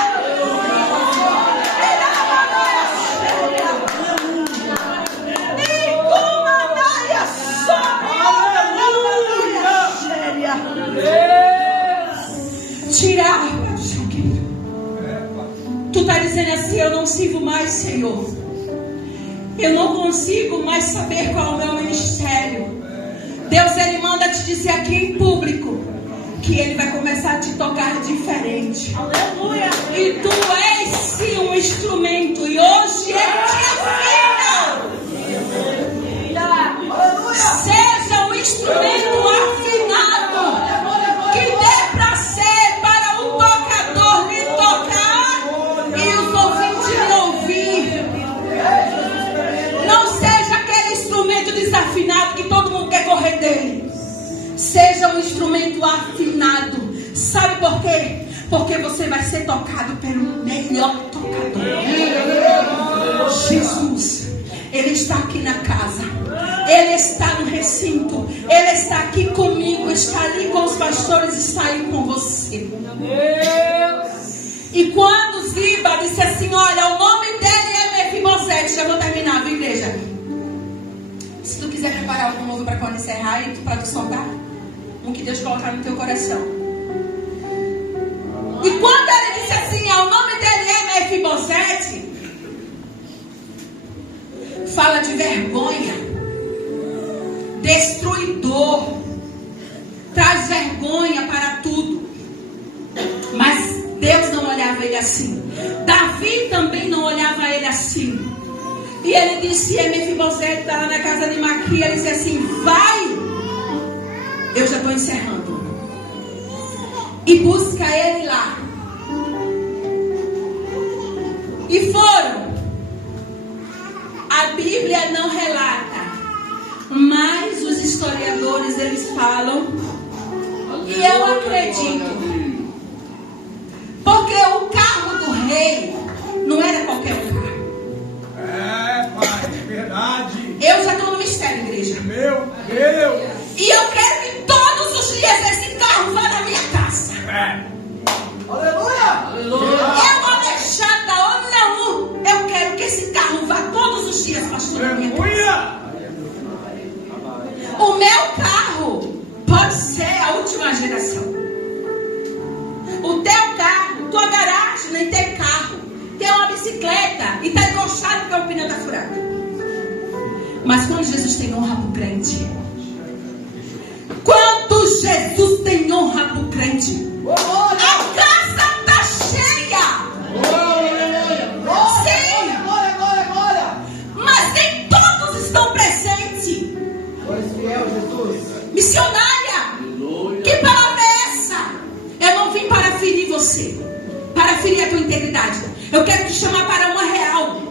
Tirar. Tu está dizendo assim: eu não sirvo mais, Senhor. Eu não consigo mais saber qual é o meu ministério. Deus, Ele manda te dizer aqui em público que Ele vai começar a te tocar diferente. Aleluia. E tu és sim um instrumento. E hoje Ele te afina. Seja um instrumento afinado, que dê para ser para o tocador lhe tocar e os ouvintes lhe ouvir. Não seja aquele instrumento desafinado que todo mundo quer correr dele. Seja um instrumento afinado. Sabe por quê? Porque você vai ser tocado pelo melhor tocador. Jesus, Ele está aqui na casa. Ele está no recinto. Ele está aqui comigo. Está ali com os pastores. Está aí com você. E quando Ziba disse assim: olha, o nome dele é Mefibosete. Já vou terminar, viu, igreja? Se tu quiser preparar algum novo para quando encerrar e para tu soltar o que Deus colocar no teu coração. E quando ele disse assim: o nome dele é Mefibosete, fala de vergonha, destruidor, traz vergonha para tudo. Mas Deus não olhava ele assim. Davi também não olhava ele assim. E E ele disse, Mefibosete está lá na casa de Maqui. Ele disse assim, vai. Eu já estou encerrando. E busca ele lá. E foram. A Bíblia não relata, mas os historiadores eles falam, e eu acredito, porque o carro do rei não era qualquer um carro. Pai, é verdade. Eu já estou no mistério, igreja. Meu Deus. E eu quero que todos os dias esse carro vá na minha casa. Aleluia. Eu, Alexandra, ou não, eu quero que esse carro vá todos os dias, pastor, na minha casa. Aleluia. O meu carro pode ser a última geração. O teu carro, tua garagem nem tem carro. Tem uma bicicleta e está encoxado porque o pneu está furado. Mas quando Jesus tem honra para o crente, quando Jesus tem honra para o crente, a casa está cheia. Sim, Glória. mas nem todos estão presentes. Pois fiel, Jesus. Missionária, que palavra é essa? Eu não vim para ferir você, para ferir a tua integridade. Eu quero te chamar para uma real.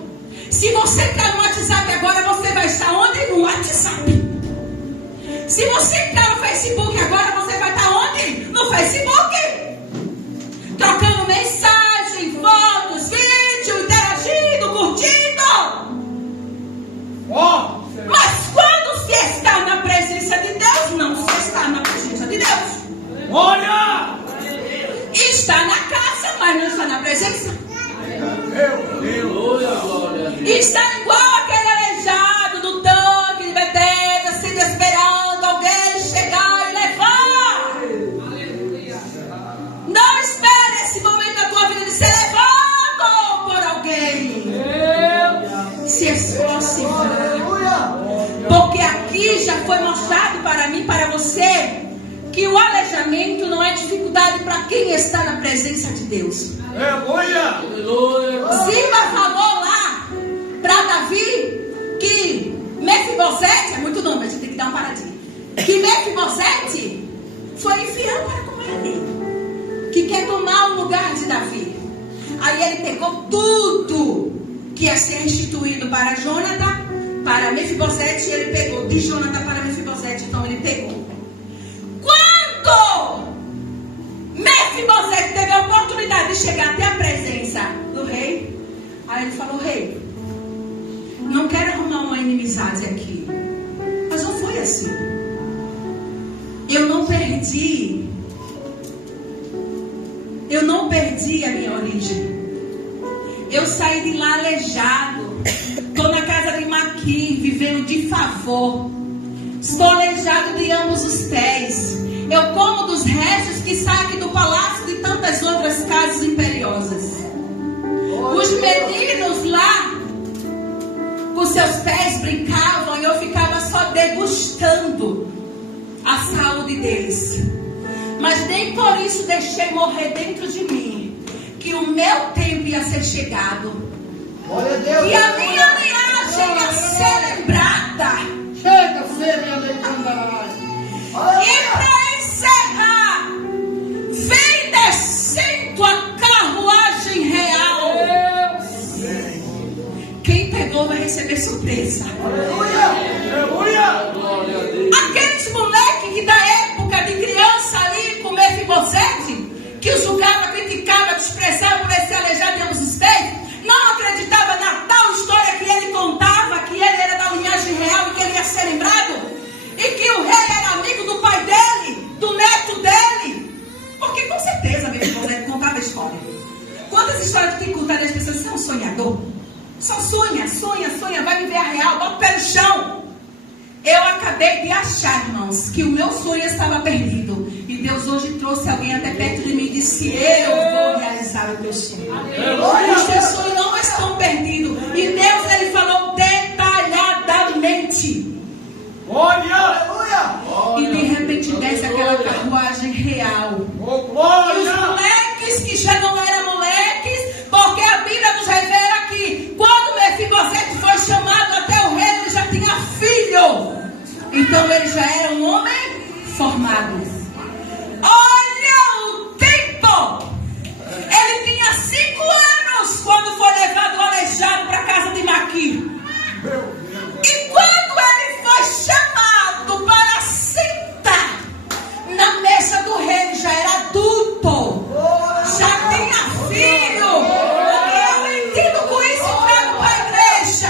Se você está no WhatsApp agora, você vai estar onde? No WhatsApp. Se você está no Facebook agora, você vai estar onde? No Facebook. Trocando mensagem, fotos, vídeo, interagindo, curtindo. Mas quando se está na presença de Deus, não se está na presença de Deus. Olha! Está na casa, mas não está na presença. Meu Deus! Está igual aquele aleijado do tanque de Betesda, se esperando alguém chegar e levar. Não espere esse momento da tua vida de ser levado por alguém. Se esforce, porque aqui já foi mostrado para mim, para você, que o aleijamento não é dificuldade para quem está na presença de Deus. Aleluia! Ziba falou lá para Davi que Mefibosete, é muito nome, a gente tem que dar um paradinho, que Mefibosete foi infiel para com ele, que quer tomar o lugar de Davi. Aí ele pegou tudo que ia ser restituído para Jonathan, para Mefibosete, e ele pegou de Jonathan para Mefibosete. Então ele pegou. Quando Mefibosete teve a oportunidade de chegar até a presença do rei, aí ele falou: rei, não quero arrumar uma inimizade aqui, mas não foi assim. Eu não perdi a minha origem. Eu saí de lá aleijado. Estou na casa de Maqui, vivendo de favor. Estou aleijado de ambos os pés. Eu como dos restos que saem do palácio de tantas outras casas imperiosas. Os meninos lá, com seus pés, brincavam e eu ficava só degustando a saúde deles. Mas nem por isso deixei morrer dentro de mim que o meu tempo ia ser chegado. Glória a Deus. E a minha linhagem ia ser lembrada. Chega a ser minha leitunda. E para encerrar, vem descendo a carruagem real. Quem pegou vai receber surpresa. Aleluia. Aleluia. Aqueles moleques que da época de criança ali com Mefibosete, que o julgava, criticava, desprezava por esse aleijado de ambos os pés, não acreditava na tal história que ele contava, que ele era da linhagem real e que ele ia ser lembrado, e que o rei era amigo do pai dele, do neto dele, porque com certeza Mefibosete contava a história. Quantas histórias tu tem que contar e as pessoas são sonhador? Só sonha, vai viver a real, bota o pé no chão. Eu acabei de achar, irmãos, que o meu sonho estava perdido. E Deus hoje trouxe alguém até perto de mim e disse: eu vou realizar o teu sonho. Os teus sonhos não estão perdidos. E Deus, Ele falou detalhadamente. Aleluia. E de repente desce aquela carruagem real. E os moleques que já não eram moleques, porque a Bíblia nos revela que quando Mefibosete foi chamado Então ele já era um homem formado. Olha o tempo! Ele tinha 5 anos quando foi levado aleijado para a casa de Maqui. E quando ele foi chamado para sentar na mesa do rei, já era adulto, já tinha filho. O que eu entendo com isso e trago para a igreja?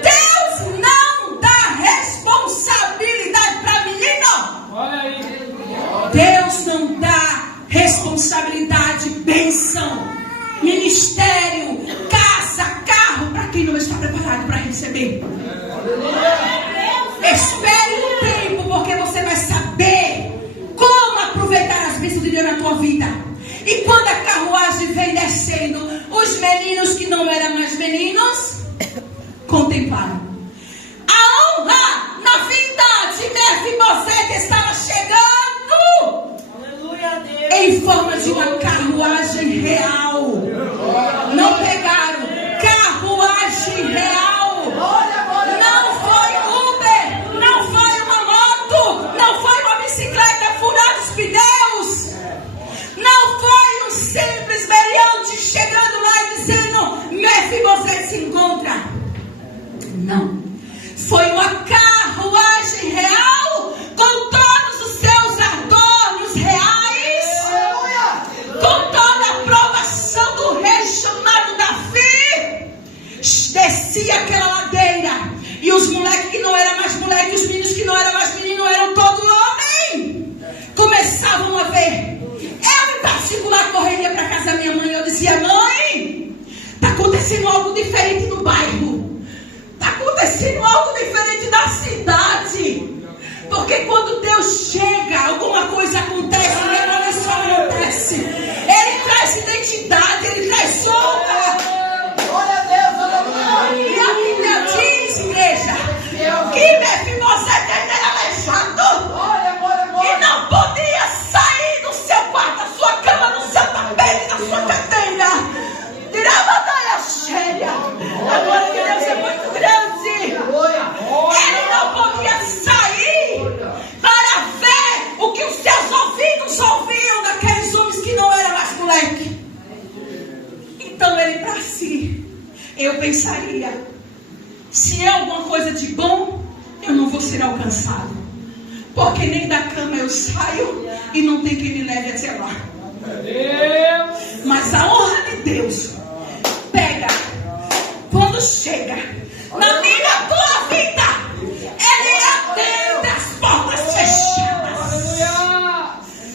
Deus não dá responsabilidade para menino. Olha aí. Deus não dá responsabilidade, bênção, ministério, casa, carro para quem não está preparado para receber. Espere um tempo, porque você vai saber como aproveitar as bênçãos de Deus na tua vida. E quando a carruagem vem descendo, os meninos que não eram mais meninos contemplaram a honra na vinda de Mefibosete. Estava chegando em forma de uma carruagem real. Não pegaram carruagem real. Não foi Uber, não foi uma moto, não foi uma bicicleta furada os pneus, não foi um simples meliante chegando lá e dizendo: Mefibosete se encontra. Não, foi uma carruagem real com todos os seus adornos reais, com toda a aprovação do rei chamado Davi. Descia aquela ladeira e os moleques que não eram mais moleques, os meninos que não eram mais meninos, eram todo homem, começavam a ver. Eu em particular correria para casa da minha mãe e eu dizia: mãe, está acontecendo algo diferente no bairro, está acontecendo algo diferente na cidade. Porque quando Deus chega, alguma coisa acontece, não só acontece, Ele traz identidade, Ele traz honra. E a Bíblia diz, igreja, que Mefibosete ainda era aleijado e não podia sair do seu quarto, da sua cama, do seu tapete, da sua cadeira. Tirava daí a cheia. A glória de Deus é muito grande. Ele não podia sair para ver o que os seus ouvidos ouviam daqueles homens que não eram mais moleque. Então ele para si, eu pensaria: se é alguma coisa de bom, eu não vou ser alcançado, porque nem da cama eu saio e não tem quem me leve até lá. Mas a honra de Deus pega quando chega na minha tua vida. Ele adentra as portas fechadas,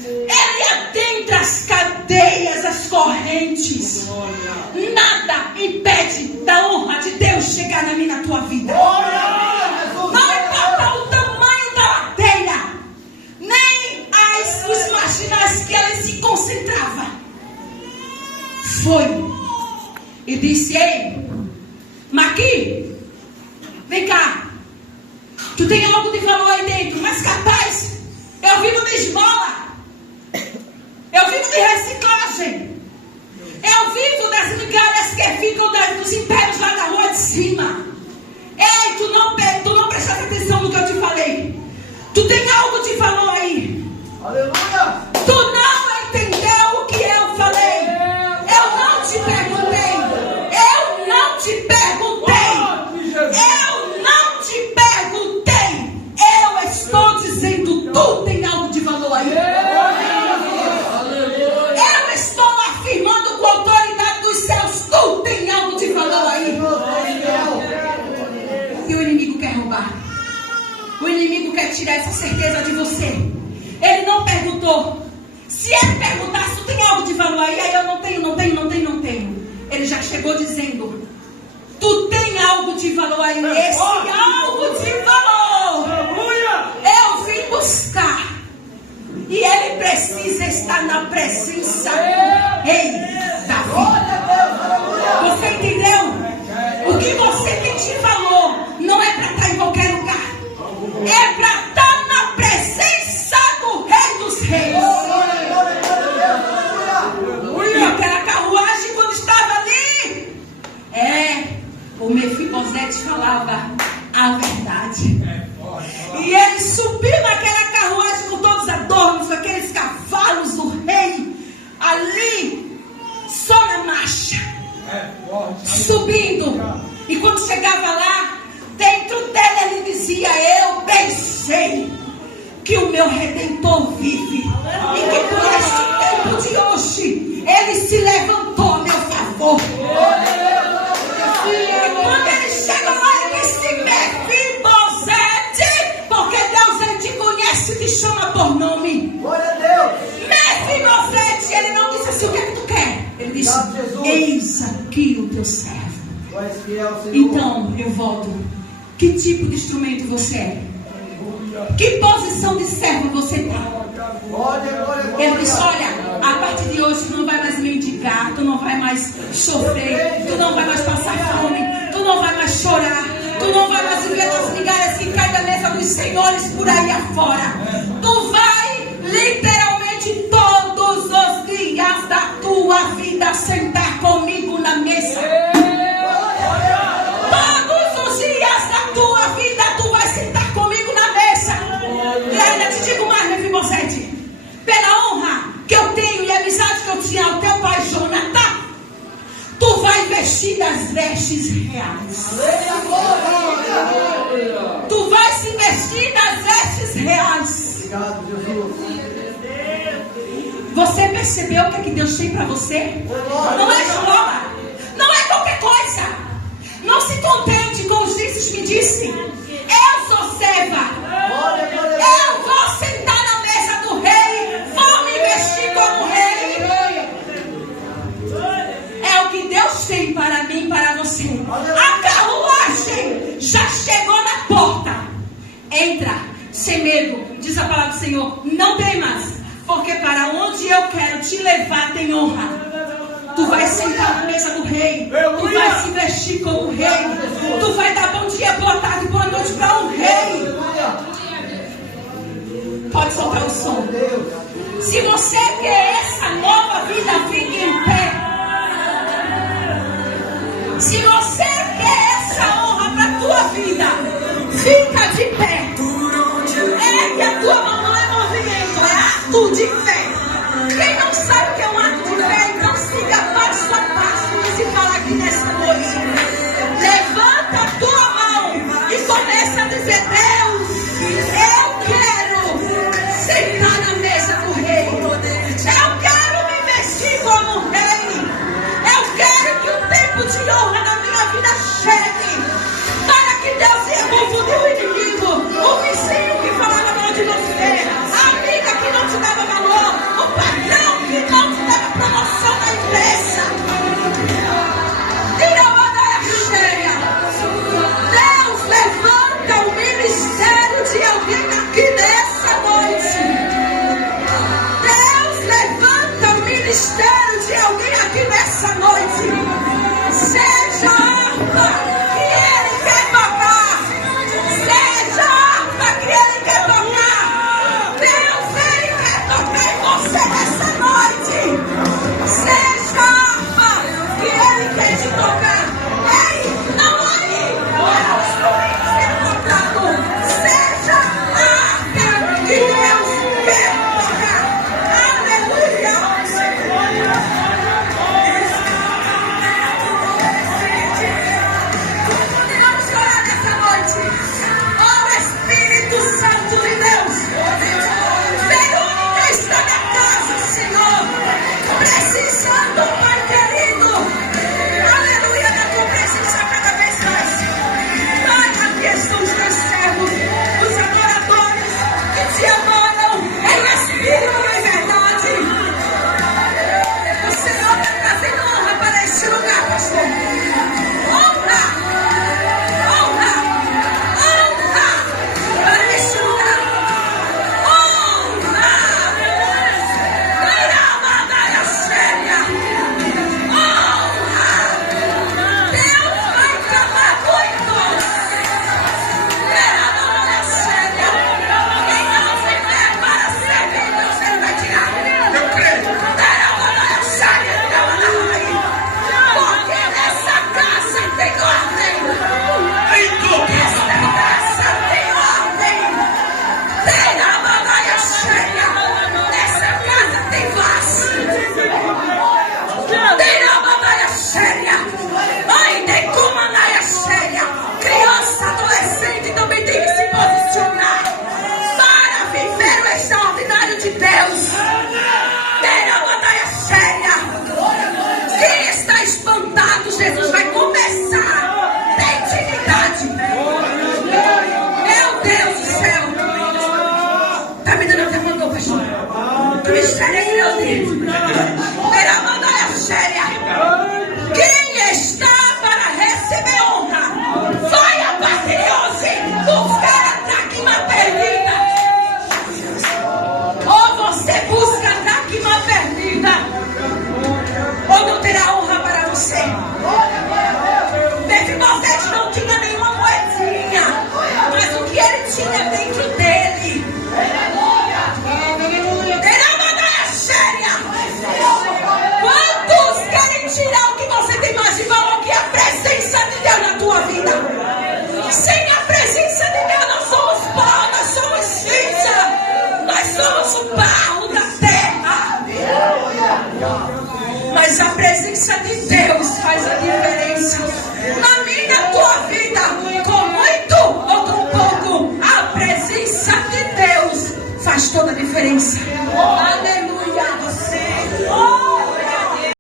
Ele adentra as cadeias, as correntes. Nada impede da honra de Deus chegar na minha tua vida. Não importa o tamanho da ladeira, nem os marginais que ela se concentrava. Foi e disse: ei, Maqui, vem cá, tu tem algo de valor aí dentro, mas capaz, eu vivo de esmola, eu vivo de reciclagem, eu vivo das migalhas que ficam dos impérios lá na rua de cima. Ei, tu não prestaste atenção no que eu te falei. Tu tem algo de valor aí. Aleluia. Tu não entendeu o que eu falei. Eu não te perguntei. Eu não te perguntei. Eu não te perguntei. Eu estou dizendo: tu tem algo de valor aí. Eu estou afirmando com a autoridade dos céus: tu tem algo de valor aí. E o inimigo quer roubar. O inimigo quer tirar essa certeza de você. Ele não perguntou. Se ele perguntasse: tu tem algo de valor aí? Aí eu não tenho. Ele já chegou dizendo: tu tem algo de valor aí. Esse algo de valor eu vim buscar. E ele precisa estar na presença. Ei, Davi, você entendeu? O que você tem de valor não é para estar em qualquer lugar, é para estar na presença do Rei dos Reis. E aquela carruagem, quando estava ali, o Mefibosete falava a verdade. E ele subiu naquela carruagem com todos os adornos, com aqueles cavalos do rei, ali, só na marcha, subindo. E quando chegava lá, dentro dele ele dizia: eu bem sei que o meu Redentor vive, e que por este tempo de hoje ele se levantou a meu favor. E quando ele chegou lá, ele disse: Mefibosete, porque Deus ele te conhece e te chama por nome. Glória a Deus. Mefibosete, ele não disse assim: o que é que tu quer? Ele disse: eis aqui o teu servo. Tu és fiel, Senhor. Então eu volto. Que tipo de instrumento você é? Que posição de servo você está? Glória, glória, glória. Ele disse: olha, a partir de hoje tu não vai mais mendigar, tu não vai mais sofrer, tu não vai mais passar fome, tu não vai mais chorar, tu não vai mais viver das migalhas que caem da mesa dos senhores por aí afora. Tu vai literalmente todos os dias da tua vida sentar comigo na mesa. Todos os dias da tua vida tu vai sentar comigo na mesa. E ainda te digo mais, Mefibosete, pela honra que eu tenho e a amizade que eu tinha ao teu pai Jonathan, tu vai vestir das vestes reais. Tu vai se vestir das vestes reais. Obrigado, Jesus. Você percebeu o que Deus tem para você? Não é esmola, não é qualquer coisa. Não se contente com os dizes me disse. Eu sou serva. Eu vou sentar na mesa do rei. Vou me vestir como rei. É o que Deus tem para mim e para você. A carruagem já chegou na porta. Entra sem medo. Diz a palavra do Senhor: não temas, porque para onde eu quero te levar tem honra. Tu vai sentar na mesa do rei. Tu vai se vestir como rei. Tu vai dar bom dia, boa tarde, boa noite para um rei. Pode soltar o som. Se você quer essa nova vida, fique em pé. Se você quer essa honra para a tua vida, fica de pé. Ergue a tua mão, não é movimento, é ato de fé. Quem não sabe o que é um ato de fé, então siga passo a passo que se fala aqui nessa noite. Levanta a tua mão e começa a dizer: Deus, eu quero sentar na mesa do rei. Eu Deus faz a diferença. Na minha e na tua vida, com muito ou com pouco, a presença de Deus faz toda a diferença. Aleluia.